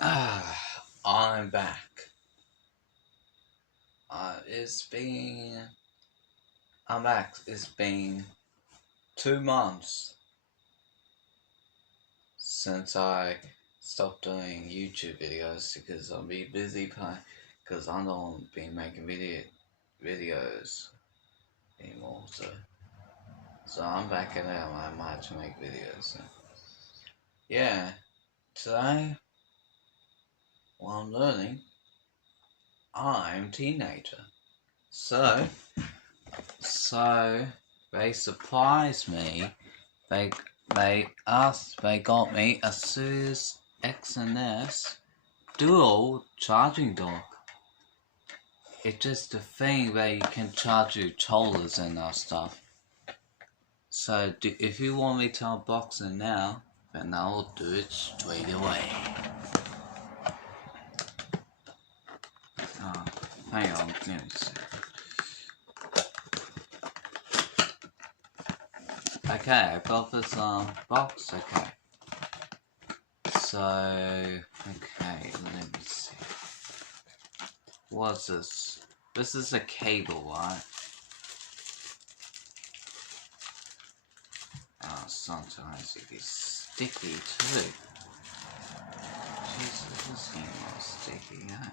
I'm back. It's been. I'm back. It's been 2 months since I stopped doing YouTube videos because I'll be busy because I don't be making videos anymore. So I'm back at it. I might to make videos. So. Yeah, today while I'm learning, I'm a teenager. So they surprised me. They they got me a Sirius XNS dual charging dock. It's just a thing where you can charge your controllers and that stuff. So if you want me to unbox it now, then I'll do it straight away. Oh, hang on, let me see. Okay, I got this box. Okay. So okay, let me see. What's this? This is a cable, right? Sometimes it gets sticky too. Jesus, this thing is sticky, yeah.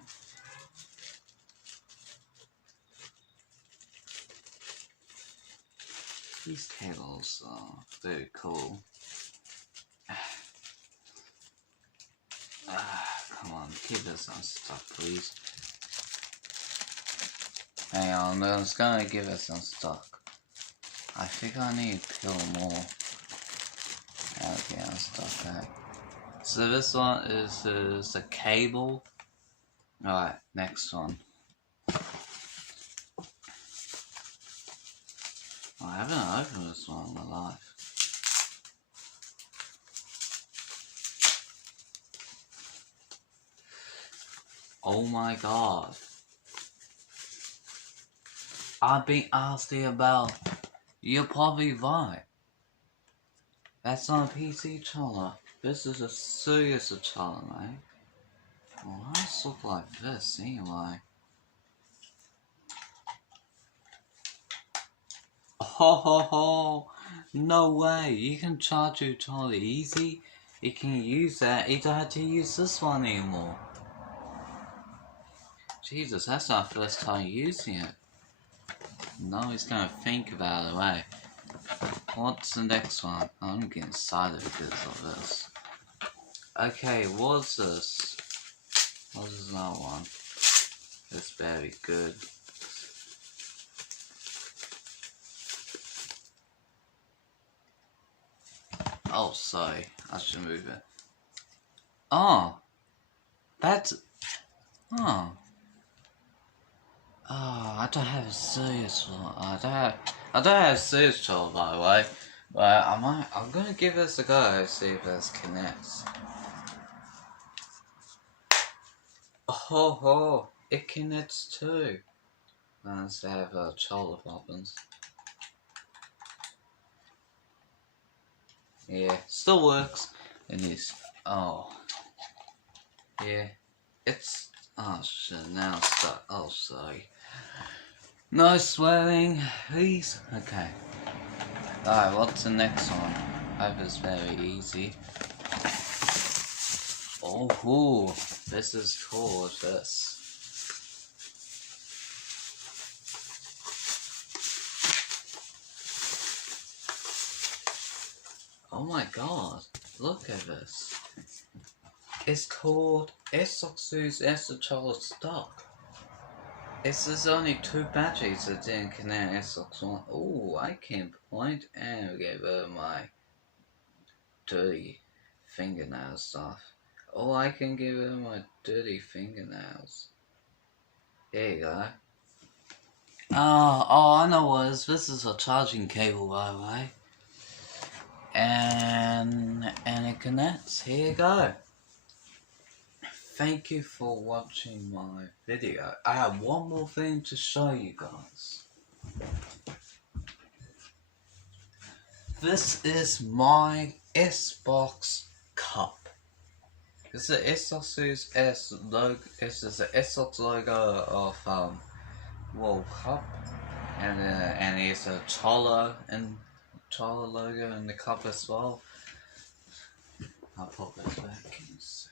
These cables are very cool. Come on, keep this unstuck, please. Hang on, I'm just gonna give us unstuck. I think I need to peel more. Okay, unstuck that. So this one is a cable. Alright, next one. I haven't opened this one in my life. Oh my god. I've been asking about. You're probably right. That's not a PC controller. This is a serious controller, right? Well, why does it look like this anyway? Ho ho ho! No way! You can charge your controller easy. You can use that. You don't have to use this one anymore. Jesus, that's our first time using it. Now he's gonna think about it, right? What's the next one? I'm getting excited because of this. Okay, what's this? What is that one? It's very good. Oh, sorry. I should move it. Oh! That's... Oh. Oh, I don't have a serious one. I don't have a serious tool, by the way. But I'm gonna give this a go, see if this connects. Ho ho! It connects too. Let's have shoulder buttons. Yeah, still works. It is. Oh. Yeah. It's. Oh shit, now it's stuck. Oh, sorry. No swearing, please. Okay. Alright, what's the next one? I hope it's very easy. Oh, this is cool. This. Oh my god, look at this. It's called S-Oxus S-Charles stock. There's only 2 batteries that didn't connect S-Ox1. Oh, I can point and get rid of my dirty fingernail stuff. Oh, I can get rid of my dirty fingernails. There you go. Oh, I know what it is. This is a charging cable, by the way. And it connects. Here you go. Thank you for watching my video. I have one more thing to show you guys. This is my Xbox cup. It's the Xbox S logo. It's the Xbox logo of World Cup, and it's a Chola logo in the cup as well. I'll pop this back in a second.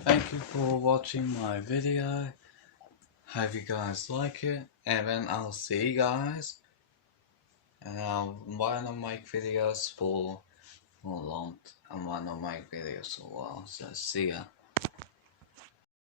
Thank you for watching my video. Hope you guys like it, and then I'll see you guys. And why not make videos for long? I might not make videos for a while. So see ya.